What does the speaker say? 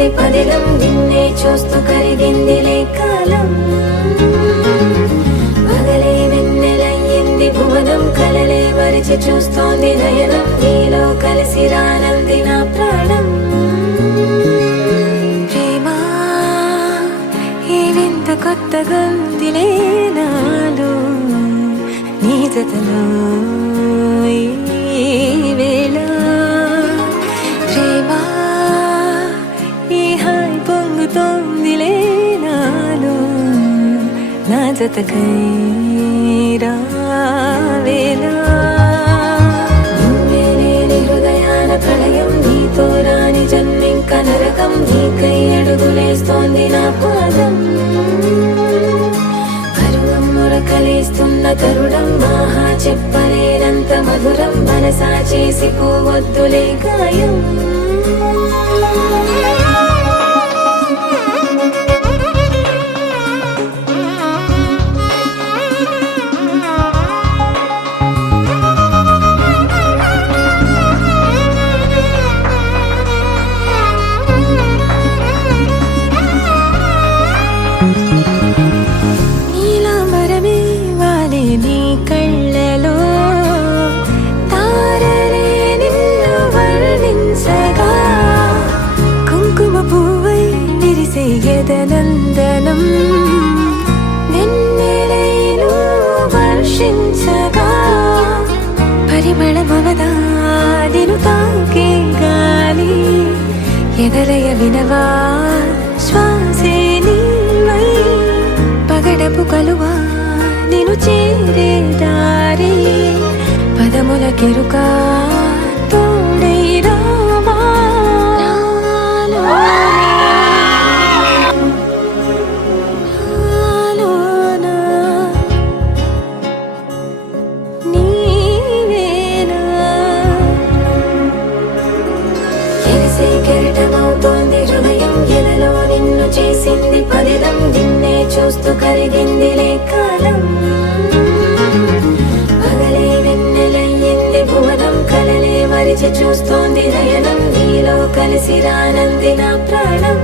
చేసింది పదిలం, నిన్నే చూస్తూ కరిగిందిలే కాలం. పగలే వెన్నెలయ్యింది భువనం, కలలే మరిచి చూస్తోంది నయనం. నీలో కలిసి రానంది నా ప్రాణం. ప్రేమా ఈ వింత కొత్తగా ఉందిలే నాలో, నీ జతలో ఈ వేళ. ప్రేమా ఈ హాయి పొంగుతోందిలే నాలో, నా జతకై రావేళ. నువ్వే లేని హృదయాల ప్రళయం, నీతో రాని జన్మింక నరకం. నీకై అడుగులేస్తోంది నా పాదం, పరువం మురకలేస్తున్న తరుణం. ఆహా చెప్పలేనంత మధురం, మనసా చేసి పోవద్దులే గాయం. నందనం వెన్నెలైను వర్షించగా, పరిమళమవదా నిను తాకే గాలి. ఎదలయ వినవా శ్వాసే నీవై, పగడపు కలువా నిను చేరే దారి. పదముల కెరుక తోడై రావా. కెరటమవుతోంది హృదయం, ఎదలో నిన్ను చేసింది పదిలం. నిన్నే చూస్తూ కరిగిందిలే కాలం. పగలే వెన్నెలయ్యింది భువనం, కలలే మరిచి చూస్తోంది నయనం. నీలో కలిసి రానంది నా ప్రాణం.